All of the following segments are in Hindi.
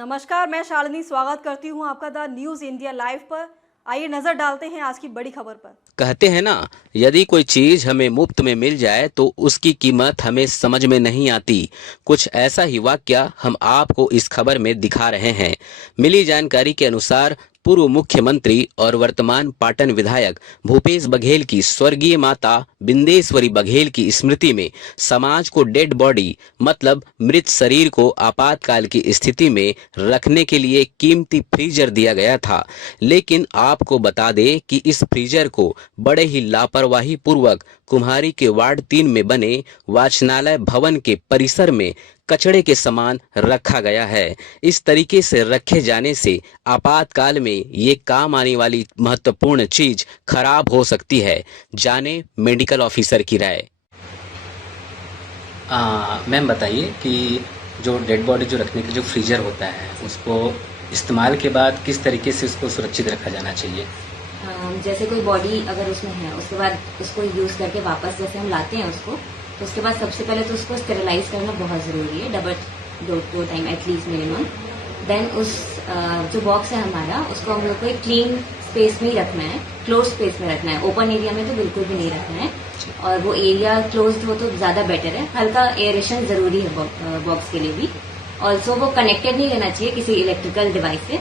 नमस्कार, मैं शालिनी स्वागत करती हूं आपका द न्यूज़ इंडिया लाइव पर। आइए नजर डालते हैं आज की बड़ी खबर पर। कहते हैं ना, यदि कोई चीज हमें मुफ्त में मिल जाए तो उसकी कीमत हमें समझ में नहीं आती। कुछ ऐसा ही वाकया हम आपको इस खबर में दिखा रहे हैं। मिली जानकारी के अनुसार पूर्व मुख्यमंत्री और वर्तमान पाटन विधायक भूपेश बघेल की स्वर्गीय माता बिंदेश्वरी बघेल की स्मृति में समाज को डेड बॉडी मतलब मृत शरीर को आपातकाल की स्थिति में रखने के लिए कीमती फ्रीजर दिया गया था। लेकिन आपको बता दें कि इस फ्रीजर को बड़े ही लापरवाही पूर्वक कुम्हारी के वार्ड 3 में बने वाचनालय भवन के परिसर में कचड़े के समान रखा गया है। इस तरीके से रखे जाने से आपातकाल में ये काम आने वाली महत्वपूर्ण चीज खराब हो सकती है। जाने मेडिकल ऑफिसर की राय। मैम बताइए कि जो डेड बॉडी जो रखने के जो फ्रीजर होता है उसको इस्तेमाल के बाद किस तरीके से उसको सुरक्षित रखा जाना चाहिए? जैसे कोई बॉडी अगर उसमें है उसके बाद उसको यूज़ करके वापस जैसे हम लाते हैं उसको, तो उसके बाद सबसे पहले तो उसको स्टेरिलाइज करना बहुत ज़रूरी है, दो टाइम एटलीस्ट मिनिमम। देन उस जो बॉक्स है हमारा उसको हम लोग को एक क्लीन स्पेस में ही रखना है, क्लोज स्पेस में रखना है। ओपन एरिया में तो बिल्कुल भी नहीं रखना है, और वो एरिया क्लोज्ड हो तो ज़्यादा बेटर है। हल्का एयरेशन ज़रूरी है बॉक्स के लिए भी। ऑल्सो वो कनेक्टेड नहीं रहना चाहिए किसी इलेक्ट्रिकल डिवाइस से,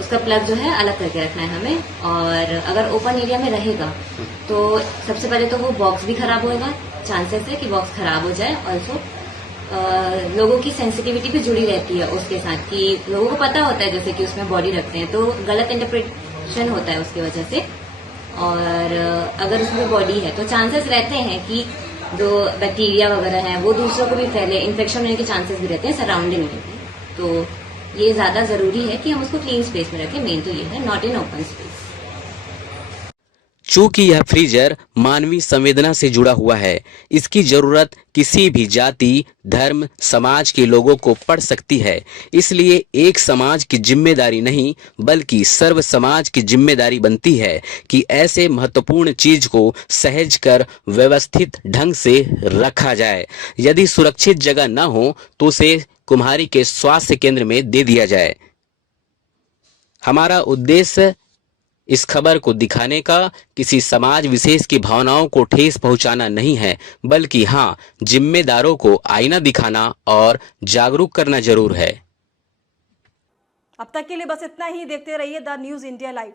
उसका प्लग जो है अलग करके रखना है हमें। और अगर ओपन एरिया में रहेगा तो सबसे पहले तो वो बॉक्स भी खराब होगा, चांसेस है कि बॉक्स खराब हो जाए। ऑल्सो लोगों की सेंसिटिविटी भी जुड़ी रहती है उसके साथ, कि लोगों को पता होता है जैसे कि उसमें बॉडी रखते हैं तो गलत इंटरप्रिटेशन होता है उसकी वजह से। और अगर उसमें बॉडी है तो चांसेस रहते हैं कि जो बैक्टीरिया वगैरह है वो दूसरों को भी फैले, इन्फेक्शन होने के चांसेस भी रहते हैं सराउंडिंग में भी। तो ये ज्यादा जरूरी है कि हम उसको क्लीन स्पेस में रखें। मेन तो ये है, नॉट इन ओपन स्पेस। चूंकि यह फ्रीजर मानवीय संवेदना से जुड़ा हुआ है, इसकी जरूरत किसी भी जाति, धर्म, समाज के लोगों को पड़ सकती है। इसलिए एक समाज की जिम्मेदारी नहीं बल्कि सर्व समाज की जिम्मेदारी बनती है कि ऐसे महत्वपूर्ण चीज को सहज कर व्यवस्थित ढंग से रखा जाए। यदि सुरक्षित जगह न हो तो उसे कुम्हारी के स्वास्थ्य केंद्र में दे दिया जाए। हमारा उद्देश्य इस खबर को दिखाने का किसी समाज विशेष की भावनाओं को ठेस पहुंचाना नहीं है, बल्कि हाँ, जिम्मेदारों को आईना दिखाना और जागरूक करना जरूर है। अब तक के लिए बस इतना ही। देखते रहिए द न्यूज़ इंडिया लाइव।